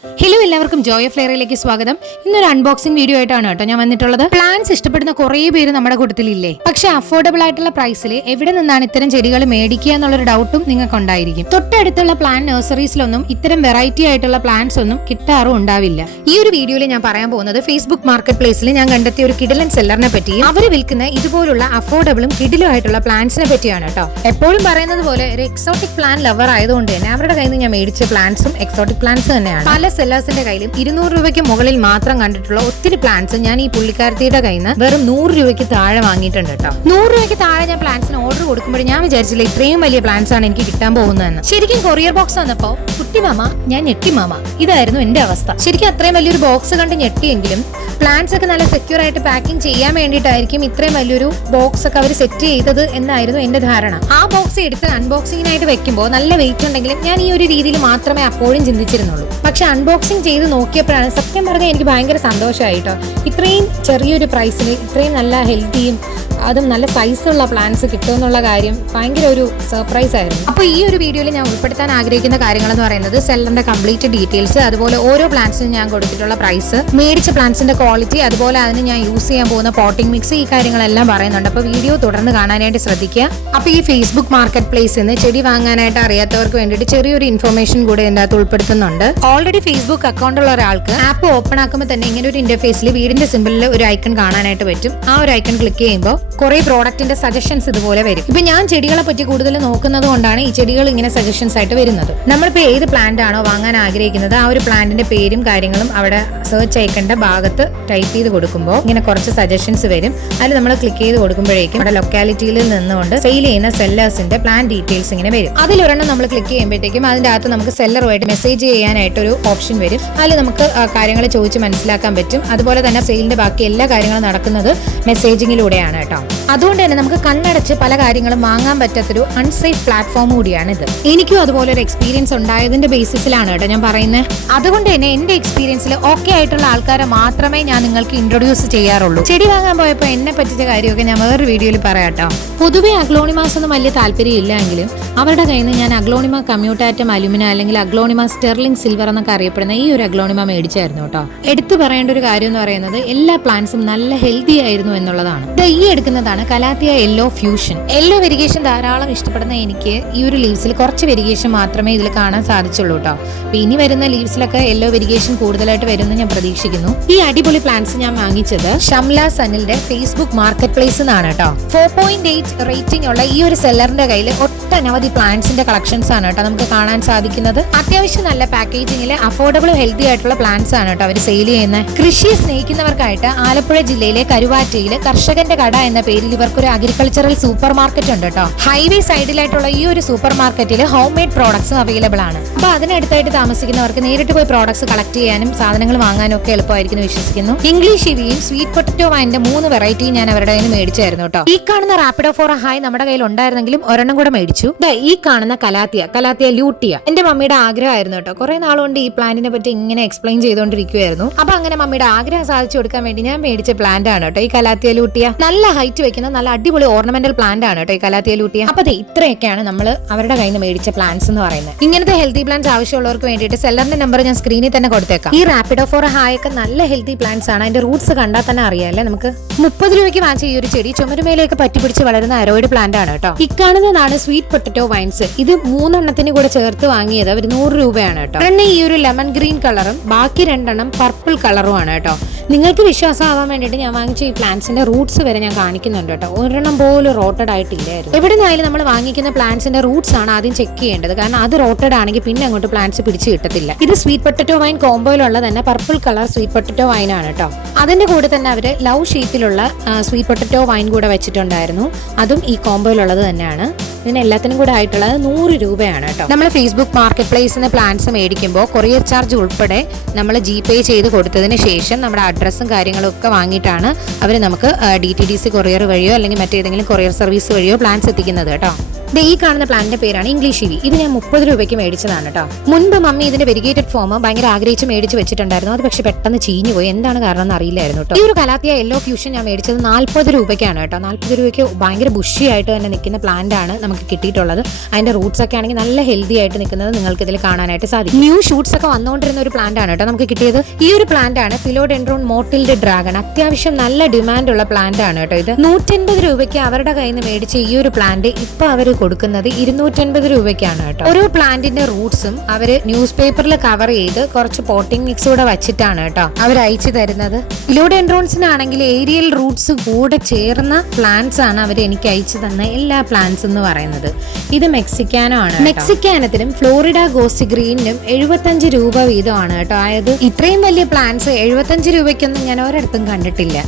Hello എല്ലാവർക്കും ജോയ ഫ്ലെയറിലേക്ക് സ്വാഗതം. ഇന്നൊരു അൺബോക്സിംഗ് വീഡിയോ ആയിട്ടാണ് കേട്ടോ ഞാൻ വന്നിട്ടുള്ളത്. പ്ലാന്റ്സ് ഇഷ്ടപ്പെടുന്ന കുറേ പേര് നമ്മുടെ കൂട്ടത്തിലില്ലേ? പക്ഷെ അഫോർഡബിൾ ആയിട്ടുള്ള പ്രൈസിൽ എവിടെ നിന്നാണ് ഇത്തരം ചെടികൾ മേടിക്കുക എന്നുള്ളൊരു ഡൗട്ടും നിങ്ങൾക്ക് ഉണ്ടായിരിക്കും. തൊട്ടടുത്തുള്ള പ്ലാൻ നഴ്സറീസിലൊന്നും ഇത്തരം വെറൈറ്റി ആയിട്ടുള്ള പ്ലാന്റ്സ് ഒന്നും കിട്ടാറും ഉണ്ടാവില്ല. ഈ ഒരു വീഡിയോയിൽ ഞാൻ പറയാൻ പോകുന്നത് ഫേസ്ബുക്ക് മാർക്കറ്റ് പ്ലേസിൽ ഞാൻ കണ്ടെത്തിയ ഒരു കിഡിലൻ സെല്ലറിനെ പറ്റിയും അവർ വിൽക്കുന്ന ഇതുപോലുള്ള അഫോർഡബിളും കിഡിലും ആയിട്ടുള്ള പ്ലാന്റ്സിനെ പറ്റിയാണ് കേട്ടോ. എപ്പോഴും പറയുന്നത് പോലെ ഒരു എക്സോട്ടിക് പ്ലാൻ ലവർ ആയതുകൊണ്ട് തന്നെ അവരുടെ കയ്യിൽ നിന്ന് ഞാൻ മേടിച്ച പ്ലാന്റ്സും എക്സോട്ടിക് പ്ലാന്റ്സ് തന്നെയാണ്. പല സെല്ലേഴ്സിന്റെ കയ്യിലും ഇരുന്നൂറ് രൂപയ്ക്ക് മുകളിൽ മാത്രം കണ്ടിട്ടുള്ള ഒത്തിരി പ്ലാന്റ്സ് ഞാൻ ഈ പുള്ളിക്കാരത്തിയുടെ കയ്യിൽ നിന്ന് വെറും നൂറ് രൂപയ്ക്ക് താഴെ വാങ്ങിയിട്ടുണ്ട് കേട്ടോ. നൂറ് രൂപയ്ക്ക് താഴെ ഞാൻ പ്ലാന്റ്സിന് ഓർഡർ കൊടുക്കുമ്പോൾ ഞാൻ വിചാരിച്ചില്ല ഇത്രയും വലിയ പ്ലാന്റ്സ് ആണ് എനിക്ക് കിട്ടാൻ പോകുന്നതെന്ന്. ശരിക്കും കൊറിയർ ബോക്സ് വന്നപ്പോ കുട്ടി മാമ ഞാൻ ഞെട്ടി മാമ. ഇതായിരുന്നു എന്റെ അവസ്ഥ. ശരിക്കും അത്രയും വലിയൊരു ബോക്സ് കണ്ട് ഞെട്ടിയെങ്കിലും പ്ലാന്റ്സ് ഒക്കെ നല്ല സെക്യൂർ ആയിട്ട് പാക്കിംഗ് ചെയ്യാൻ വേണ്ടിയിട്ടായിരിക്കും ഇത്രയും വലിയൊരു ബോക്സ് ഒക്കെ അവർ സെറ്റ് ചെയ്തത് എന്നായിരുന്നു എന്റെ ധാരണ. ആ ബോക്സ് എടുത്ത് അൺബോക്സിങ്ങിനായിട്ട് വെക്കുമ്പോൾ നല്ല വെയിറ്റ് ഉണ്ടെങ്കിലും ഞാൻ ഈ ഒരു രീതിയിൽ മാത്രമേ അപ്പോഴും ചിന്തിച്ചിരുന്നുള്ളൂ. പക്ഷെ അൺബോക്സിംഗ് ചെയ്ത് നോക്കിയപ്പോഴാണ് സത്യം പറഞ്ഞാൽ എനിക്ക് ഭയങ്കര സന്തോഷമായി കേട്ടോ ഇത്രയും ചെറിയൊരു പ്രൈസിൽ ഇത്രയും നല്ല ഹെൽത്തിയും അതും നല്ല സൈസുള്ള പ്ലാന്റ്സ് കിട്ടുമെന്നുള്ള കാര്യം ഭയങ്കര ഒരു സർപ്രൈസ് ആയിരുന്നു. അപ്പോൾ ഈ ഒരു വീഡിയോയിൽ ഞാൻ ഉൾപ്പെടുത്താൻ ആഗ്രഹിക്കുന്ന കാര്യങ്ങൾ എന്ന് പറയുന്നത് സെല്ലറിന്റെ കംപ്ലീറ്റ് ഡീറ്റെയിൽസ് അതുപോലെ ഓരോ പ്ലാന്റ്സിനും ഞാൻ കൊടുത്തിട്ടുള്ള പ്രൈസ് മേടിച്ച പ്ലാന്റ്സിന്റെ ക്വാളിറ്റി അതുപോലെ അതിന് ഞാൻ യൂസ് ചെയ്യാൻ പോകുന്ന പോട്ടിംഗ് മിക്സ് ഈ കാര്യങ്ങളെല്ലാം പറയുന്നുണ്ട്. അപ്പോൾ വീഡിയോ തുടർന്ന് കാണാനായിട്ട് ശ്രദ്ധിക്കുക. അപ്പോൾ ഈ ഫേസ്ബുക്ക് മാർക്കറ്റ് പ്ലേസിൽ നിന്ന് ചെടി വാങ്ങാനായിട്ട് അറിയാത്തവർക്ക് വേണ്ടിയിട്ട് ചെറിയൊരു ഇൻഫർമേഷൻ കൂടെ ഇതിന്റെ അകത്ത് ഉൾപ്പെടുത്തുന്നുണ്ട്. ഓൾറെഡി ഫേസ്ബുക്ക് അക്കൗണ്ട് ഉള്ള ഒരാൾക്ക് ആപ്പ് ഓപ്പൺ ആക്കുമ്പോൾ തന്നെ ഇങ്ങനെ ഒരു ഇന്റർഫേസിൽ വീടിന്റെ സിമ്പിളിൽ ഒരു ഐക്കൺ കാണാനായിട്ട് പറ്റും. ആ ഒരു ഐക്കൺ ക്ലിക്ക് ചെയ്യുമ്പോൾ കുറെ പ്രോഡക്റ്റിന്റെ സജഷൻസ് ഇതുപോലെ വരും. ഇപ്പൊ ഞാൻ ചെടികളെ പറ്റി കൂടുതൽ നോക്കുന്നത് കൊണ്ടാണ് ഈ ചെടികൾ ഇങ്ങനെ സജഷൻസ് ആയിട്ട് വരുന്നത്. നമ്മളിപ്പോൾ ഏത് പ്ലാന്റ് ആണോ വാങ്ങാൻ ആഗ്രഹിക്കുന്നത് ആ ഒരു പ്ലാന്റിന്റെ പേരും കാര്യങ്ങളും അവിടെ സെർച്ച് അയക്കേണ്ട ഭാഗത്ത് ടൈപ്പ് ചെയ്ത് കൊടുക്കുമ്പോൾ ഇങ്ങനെ കുറച്ച് സജഷൻസ് വരും. അതിൽ നമ്മൾ ക്ലിക്ക് ചെയ്ത് കൊടുക്കുമ്പോഴേക്കും അവിടെ ലൊക്കാലിറ്റിയിൽ നിന്നുകൊണ്ട് സെയിൽ ചെയ്യുന്ന സെല്ലേഴ്സിന്റെ പ്ലാൻ ഡീറ്റെയിൽസ് ഇങ്ങനെ വരും. അതിലൊരെണ്ണം നമ്മൾ ക്ലിക്ക് ചെയ്യുമ്പോഴത്തേക്കും അതിന്റെ അകത്ത് നമുക്ക് സെല്ലറുമായിട്ട് മെസ്സേജ് ചെയ്യാനായിട്ട് ഒരു ഓപ്ഷൻ വരും. അതിൽ നമുക്ക് കാര്യങ്ങൾ ചോദിച്ച് മനസ്സിലാക്കാൻ പറ്റും. അതുപോലെ തന്നെ സെയിലിന്റെ ബാക്കി എല്ലാ കാര്യങ്ങളും നടക്കുന്നത് മെസ്സേജിങ്ങിലൂടെയാണ് കേട്ടോ. അതുകൊണ്ട് തന്നെ നമുക്ക് കണ്ണടച്ച് പല കാര്യങ്ങളും വാങ്ങാൻ പറ്റാത്തൊരു അൺസേഫ് പ്ലാറ്റ്ഫോം കൂടിയാണ് ഇത് എനിക്കും അതുപോലെ ഒരു എക്സ്പീരിയൻസ് ഉണ്ടായതിന്റെ ബേസിസിലാണ് കേട്ടോ ഞാൻ പറയുന്നത് അതുകൊണ്ട് തന്നെ എന്റെ എക്സ്പീരിയൻസിൽ ഓക്കെ ആയിട്ടുള്ള ആൾക്കാരെ മാത്രമേ ഞാൻ നിങ്ങൾക്ക് ഇൻട്രൊഡ്യൂസ് ചെയ്യാറുള്ളൂ. ചെടി വാങ്ങാൻ പോയപ്പോൾ എന്നെ പറ്റിച്ച കാര്യമൊക്കെ ഞാൻ വേറൊരു വീഡിയോയിൽ പറയാം കേട്ടോ. പൊതുവെ അഗ്ലോണിമാസ് ഒന്നും വലിയ താല്പര്യം ഇല്ലെങ്കിലും അവരുടെ കയ്യിൽ നിന്ന് ഞാൻ അഗ്ലോണിമ കമ്മ്യൂട്ടാറ്റം അലുമിന അല്ലെങ്കിൽ അഗ്ലോണിമ സ്റ്റെർലിംഗ് സിൽവർ എന്നൊക്കെ അറിയപ്പെടുന്ന ഈ ഒരു അഗ്ലോണിമ മേടിച്ചായിരുന്നു കേട്ടോ. എടുത്തു പറയേണ്ട ഒരു കാര്യം എന്ന് പറയുന്നത് എല്ലാ പ്ലാന്റ്സും നല്ല ഹെൽത്തി ആയിരുന്നു എന്നുള്ളതാണ്. ഇത് ഈ എടുക്കുന്നതാണ് calathea yellow fusion. Yellow variegation ധാരാളം ഇഷ്ടപ്പെടുന്ന എനിക്ക് ഈ ഒരു ലീവ്സിൽ കുറച്ച് വെരിഗേഷൻ മാത്രമേ ഇതിൽ കാണാൻ സാധിച്ചുള്ളൂ കേട്ടോ. ഇനി വരുന്ന ലീവ്സിലൊക്കെ യെല്ലോ വെരിഗേഷൻ കൂടുതലായിട്ട് വരുമെന്ന് ഞാൻ പ്രതീക്ഷിക്കുന്നു. ഈ അടിപൊളി പ്ലാന്റ്സ് ഞാൻ വാങ്ങിച്ചത് ഷംല സനിലിന്റെ ഫേസ്ബുക്ക് മാർക്കറ്റ് പ്ലേസ് എന്നാണ് കേട്ടോ. ഫോർ പോയിന്റ് എയ്റ്റ് റേറ്റിംഗ് ഉള്ള ഈ ഒരു സെല്ലറിന്റെ കയ്യിൽ ഒട്ടനവധി പ്ലാന്റ്സിന്റെ കളക്ഷൻസ് ആണ് കേട്ടോ നമുക്ക് കാണാൻ സാധിക്കുന്നത്. അത്യാവശ്യം നല്ല പാക്കേജിംഗിൽ അഫോർഡബിൾ ഹെൽത്തി ആയിട്ടുള്ള പ്ലാന്റ്സ് ആണ് കേട്ടോ അവർ സെയിൽ ചെയ്യുന്നത് കൃഷിയെ സ്നേഹിക്കുന്നവർക്കായിട്ട് ആലപ്പുഴ ജില്ലയിലെ കരുവാറ്റയിൽ കർഷകന്റെ കട എന്ന പേരിൽ ഇവർക്കൊരു അഗ്രികൾച്ചറൽ സൂപ്പർ മാർക്കറ്റ് ഉണ്ട് കേട്ടോ. ഹൈവേ സൈഡിലായിട്ടുള്ള ഈ ഒരു സൂപ്പർ മാർക്കറ്റിൽ ഹോം മെയ്ഡ് പ്രോഡക്ട്സും അവൈലബിൾ ആണ്. അപ്പൊ അതിനടുത്തായിട്ട് താമസിക്കുന്നവർക്ക് നേരിട്ട് പോയി പ്രോഡക്ട്സ് കളക്ട് ചെയ്യാനും സാധനങ്ങൾ വാങ്ങാനും ഒക്കെ എളുപ്പമായിരിക്കും വിശ്വസിക്കുന്നു. ഇംഗ്ലീഷ് ഇവിയും സ്വീറ്റ് പൊട്ടറ്റോ വൈന്റെ മൂന്ന് വെറൈറ്റിയും ഞാൻ അവരുടെ കയ്യിൽ മേടിച്ചായിരുന്നു കേട്ടോ. ഈ കാണുന്ന റാപ്പിഡോ ഫോർ ഹായ് നമ്മുടെ കയ്യിൽ ഉണ്ടായിരുന്നെങ്കിലും ഒരെണ്ണം കൂടെ മേടിച്ചു. ദേ ഈ കാണുന്ന കലാത്തിയ കലാത്തിയ ലൂട്ടിയ. എന്റെ മമ്മിയുടെ ആഗ്രഹമായിരുന്നു കേട്ടോ. കുറെ നാളുകൊണ്ട് ഈ പ്ലാന്റിനെ പറ്റി ഇങ്ങനെ എക്സ്പ്ലെയിൻ ചെയ്തുകൊണ്ടിരിക്കുവായിരുന്നു അപ്പൊ അങ്ങനെ മമ്മിയുടെ ആഗ്രഹം സാധിച്ചു കൊടുക്കാൻ വേണ്ടി ഞാൻ മേടിച്ച പ്ലാന്റ് ആണ് കേട്ടോ ഈ കലാത്തിയ ലൂട്ടിയ. നല്ല ഹൈറ്റ് വെക്കുന്ന നല്ല അടിപൊളി ഓർണമെന്റൽ പ്ലാന്റ് ആണ് കേട്ടോ ഈ കലാത്തിയ ലൂട്ടിയ. അപ്പൊ ദേ ഇത്രയൊക്കെയാണ് നമ്മൾ അവരുടെ കയ്യിൽ നിന്ന് മേടിച്ച പ്ലാന്റ്സ് എന്ന് പറയുന്നത്. ഇങ്ങനത്തെ ഹെൽത്തി പ്ലാന്റ്സ് ആവശ്യമുള്ളവർക്ക് വേണ്ടിയിട്ട് സെല്ലറിന്റെ നമ്പർ ഞാൻ സ്ക്രീനിൽ തന്നെ കൊടുത്തേക്കാം. ഈ റാപ്പിഡോ ഫോർ ഹായ് ഒക്കെ നല്ല ഹെൽത്തി പ്ലാന്റ്സ് ആണ്. അതിന്റെ റൂട്ട്സ് കണ്ടാൽ തന്നെ അറിയാല്ലേ നമുക്ക്? മുപ്പത് രൂപയ്ക്ക് വാങ്ങിച്ച ഈ ഒരു ചെടി ചുമരുമേലേക്ക് പറ്റിപ്പിടിച്ച് വളരുന്ന അരോയിഡ് പ്ലാന്റ് ആണ് കേട്ടോ. ഇക്കാണുന്നതാണ് സ്വീറ്റ് പൊട്ടറ്റോ വൈൻസ് ഇത് മൂന്നെണ്ണത്തിന് കൂടെ ചേർത്ത് വാങ്ങിയത് ഒരു നൂറ് രൂപയാണ് കേട്ടോ. എണ്ണ ഈ ഒരു ലെമൺ ഗ്രീൻ കളറും ബാക്കി രണ്ടെണ്ണം പർപ്പിൾ കളറും ആണ് കേട്ടോ. നിങ്ങൾക്ക് വിശ്വാസമാവാൻ വേണ്ടിയിട്ട് ഞാൻ വാങ്ങിച്ച ഈ പ്ലാന്റ്സിന്റെ റൂട്ട്സ് വരെ ഞാൻ കാണിക്കുന്നുണ്ട് കേട്ടോ. ഒരെണ്ണം പോലും റോട്ടഡ് ആയിട്ടില്ലായിരുന്നു. എവിടെ നിന്നായാലും നമ്മൾ വാങ്ങിക്കുന്ന പ്ലാന്റ്സിന്റെ റൂട്ട്സ് ആണ് ആദ്യം ചെക്ക് ചെയ്യേണ്ടത്. കാരണം അത് റോട്ടഡ് ആണെങ്കിൽ പിന്നെ അങ്ങോട്ട് പ്ലാന്റ്സ് പിടിച്ചു കിട്ടത്തില്ല. ഇത് സ്വീറ്റ് പൊട്ടറ്റോ വൈൻ കോമ്പോയിലുള്ള തന്നെ purple colour sweet potato vine ആണ് കേട്ടോ. അതിന്റെ കൂടെ തന്നെ അവർ ലവ് ഷീറ്റിലുള്ള സ്വീറ്റ് പൊട്ടറ്റോ വൈൻ കൂടെ വെച്ചിട്ടുണ്ടായിരുന്നു. അതും ഈ കോംബോയിലുള്ളത് തന്നെയാണ്. ഇതിന് എല്ലാത്തിനും കൂടെ ആയിട്ടുള്ളത് നൂറ് രൂപയാണ് കേട്ടോ. നമ്മൾ ഫേസ്ബുക്ക് മാർക്കറ്റ് പ്ലേസിൽ നിന്ന് പ്ലാൻസ് മേടിക്കുമ്പോൾ കൊറിയർ ചാർജ് ഉൾപ്പെടെ നമ്മൾ ജി പേ ചെയ്ത് കൊടുത്തതിന് ശേഷം നമ്മുടെ അഡ്രസ്സും കാര്യങ്ങളും ഒക്കെ വാങ്ങിയിട്ടാണ് അവർ നമുക്ക് D T D C courier വഴിയോ അല്ലെങ്കിൽ മറ്റേതെങ്കിലും കൊറിയർ സർവീസ് വഴിയോ പ്ലാൻസ് എത്തിക്കുന്നത് കേട്ടോ. ഈ കാണുന്ന പ്ലാന്റിന്റെ പേരാണ് ഇംഗ്ലീഷ് ഇവി ഇത് ഞാൻ മുപ്പത് രൂപയ്ക്ക് മേടിച്ചതാണ് കേട്ടോ. മുൻപ് മമ്മി ഇതിന്റെ വെരിഗേറ്റഡ് ഫോം ഭയങ്കര ആഗ്രഹിച്ച് മേടിച്ച് വെച്ചിട്ടുണ്ടായിരുന്നു. അത് പക്ഷെ പെട്ടെന്ന് ചീഞ്ഞു പോയി എന്താണ് കാരണം എന്ന് അറിയില്ലായിരുന്നു കേട്ടോ. ഈ ഒരു കലാത്തിയ യെല്ലോ ഫ്യൂഷൻ ഞാൻ മേടിച്ചത് നാൽപ്പത് രൂപയ്ക്കാണ് കേട്ടോ. നാൽപ്പത് രൂപയ്ക്ക് ഭയങ്കര ബുഷി ആയിട്ട് തന്നെ നിൽക്കുന്ന പ്ലാന്റ് ആണ് നമുക്ക് കിട്ടിയിട്ടുള്ളത്. അതിന്റെ റൂട്ട്സ് ഒക്കെ ആണെങ്കിൽ നല്ല ഹെൽത്തി ആയിട്ട് നിൽക്കുന്നത് നിങ്ങൾക്ക് ഇതിൽ കാണാനായിട്ട് സാധിക്കും. ന്യൂ ഷൂട്ട്സ് ഒക്കെ വന്നുകൊണ്ടിരുന്ന ഒരു പ്ലാന്റ് ആണ് കേട്ടോ നമുക്ക് കിട്ടിയത്. ഈ ഒരു പ്ലാന്റ് ആണ് ഫിലോഡെൻഡ്രോൺ മോട്ടിൽഡ് ഡ്രാഗൺ അത്യാവശ്യം നല്ല ഡിമാൻഡ് ഉള്ള പ്ലാന്റ് ആണ് കേട്ടോ ഇത്. നൂറ്റൻപത് രൂപയ്ക്ക് അവരുടെ കയ്യിൽ നിന്ന് മേടിച്ച ഈ ഒരു പ്ലാന്റ് ഇപ്പൊ അവർ കൊടുക്കുന്നത് ഇരുന്നൂറ്റൻപത് രൂപയ്ക്കാണ് കേട്ടോ. ഓരോ പ്ലാന്റിന്റെ റൂട്ട്സും അവർ ന്യൂസ് പേപ്പറിൽ കവർ ചെയ്ത് കുറച്ച് പോട്ടിംഗ് മിക്സ് കൂടെ വെച്ചിട്ടാണ് കേട്ടോ അവർ അയച്ചു തരുന്നത്. ഇലോഡെൻഡ്രോൺസിനാണെങ്കിൽ ഏരിയൽ റൂട്ട്സ് കൂടെ ചേർന്ന പ്ലാന്റ്സ് ആണ് അവർ എനിക്ക് അയച്ചു തന്ന എല്ലാ പ്ലാന്റ്സ് എന്ന് പറയുന്നത്. ഇത് മെക്സിക്കാനോ ആണ് മെക്സിക്കാനത്തിനും ഫ്ലോറിഡ ഗോസ്റ്റ് ഗ്രീനിനും എഴുപത്തഞ്ച് രൂപ വീതമാണ് കേട്ടോ. അതായത് ഇത്രയും വലിയ പ്ലാന്റ്സ് എഴുപത്തഞ്ച് രൂപയ്ക്കൊന്നും ഞാൻ ഒരിടത്തും കണ്ടിട്ടില്ല.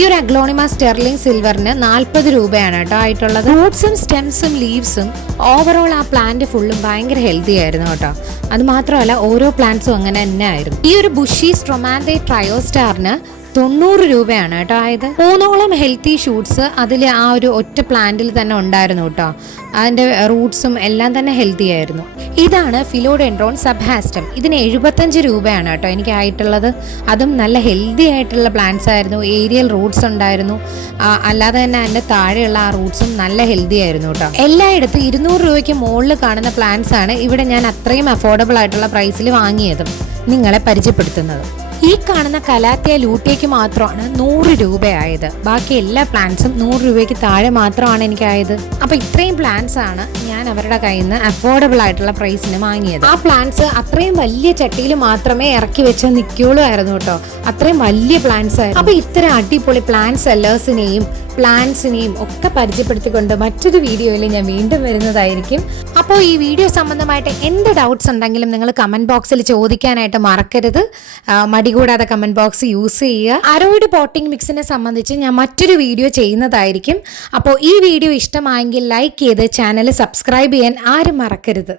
ഈ ഒരു അഗ്ലോണിമ സ്റ്റെർലിംഗ് സിൽവറിന് നാൽപ്പത് രൂപയാണ് കേട്ടോ ആയിട്ടുള്ളത്. റൂട്ട്സും സ്റ്റെംസും ലീവ്സും ഓവറോൾ ആ പ്ലാന്റ് ഫുള്ളും ഭയങ്കര ഹെൽത്തി ആയിരുന്നു കേട്ടോ. അത് മാത്രമല്ല ഓരോ പ്ലാന്റ്സും അങ്ങനെ തന്നെ ആയിരുന്നു. ഈ ഒരു ബുഷി സ്ട്രൊമാൻഡേ ട്രയോസ്റ്റാറിന് തൊണ്ണൂറ് രൂപയാണ് കേട്ടോ. ആയത് മൂന്നോളം ഹെൽത്തി ഷൂട്ട്സ് അതിൽ ആ ഒരു ഒറ്റ പ്ലാന്റിൽ തന്നെ ഉണ്ടായിരുന്നു കേട്ടോ. അതിന്റെ റൂട്ട്സും എല്ലാം തന്നെ ഹെൽത്തി ആയിരുന്നു. ഇതാണ് ഫിലോഡെൻഡ്രോൺ സബ്ഹാസ്റ്റം ഇതിന് എഴുപത്തഞ്ച് രൂപയാണ് കേട്ടോ എനിക്ക് ആയിട്ടുള്ളത് അതും നല്ല ഹെൽത്തി ആയിട്ടുള്ള പ്ലാന്റ്സ് ആയിരുന്നു. ഏരിയൽ റൂട്ട്സ് ഉണ്ടായിരുന്നു. അല്ലാതെ തന്നെ അതിന്റെ താഴെയുള്ള ആ റൂട്ട്സും നല്ല ഹെൽത്തി ആയിരുന്നു കേട്ടോ. എല്ലായിടത്തും ഇരുന്നൂറ് രൂപയ്ക്ക് മുകളിൽ കാണുന്ന പ്ലാന്റ്സ് ആണ് ഇവിടെ ഞാൻ അത്രയും അഫോർഡബിൾ ആയിട്ടുള്ള പ്രൈസിൽ വാങ്ങിയതും നിങ്ങളെ പരിചയപ്പെടുത്തുന്നത്. ഈ കാണുന്ന കലാത്തിയ ലൂട്ടിയയ്ക്ക് മാത്രമാണ് നൂറ് രൂപയായത്. ബാക്കി എല്ലാ പ്ലാന്റ്സും നൂറ് രൂപയ്ക്ക് താഴെ മാത്രമാണ് എനിക്കായത്. അപ്പൊ ഇത്രയും പ്ലാന്റ്സ് ആണ് ഞാൻ അവരുടെ കയ്യിൽ നിന്ന് അഫോർഡബിൾ ആയിട്ടുള്ള പ്രൈസിന് വാങ്ങിയത്. ആ പ്ലാന്റ്സ് അത്രയും വലിയ ചട്ടിയിൽ മാത്രമേ ഇറക്കി വെച്ച് നിൽക്കുള്ളൂ ആയിരുന്നു കേട്ടോ. അത്രയും വലിയ പ്ലാന്റ്സ് ആയിരുന്നു. അപ്പൊ ഇത്തരം അടിപൊളി പ്ലാന്റ് സെല്ലേഴ്സിനെയും പ്ലാന്റ്സിനെയും ഒക്കെ പരിചയപ്പെടുത്തിക്കൊണ്ട് മറ്റൊരു വീഡിയോയിൽ ഞാൻ വീണ്ടും വരുന്നതായിരിക്കും. അപ്പോൾ ഈ വീഡിയോ സംബന്ധമായിട്ട് എന്ത് ഡൗട്ട്സ് ഉണ്ടെങ്കിലും നിങ്ങൾ കമന്റ് ബോക്സിൽ ചോദിക്കാനായിട്ട് മറക്കരുത്. മടി കൂടാതെ കമന്റ് ബോക്സ് യൂസ് ചെയ്യുക. അരോയിഡ് പോട്ടിംഗ് മിക്സിനെ സംബന്ധിച്ച് ഞാൻ മറ്റൊരു വീഡിയോ ചെയ്യുന്നതായിരിക്കും. അപ്പോൾ ഈ വീഡിയോ ഇഷ്ടമായെങ്കിൽ ലൈക്ക് ചെയ്ത് ചാനൽ സബ്സ്ക്രൈബ് ചെയ്യാൻ ആരും മറക്കരുത്.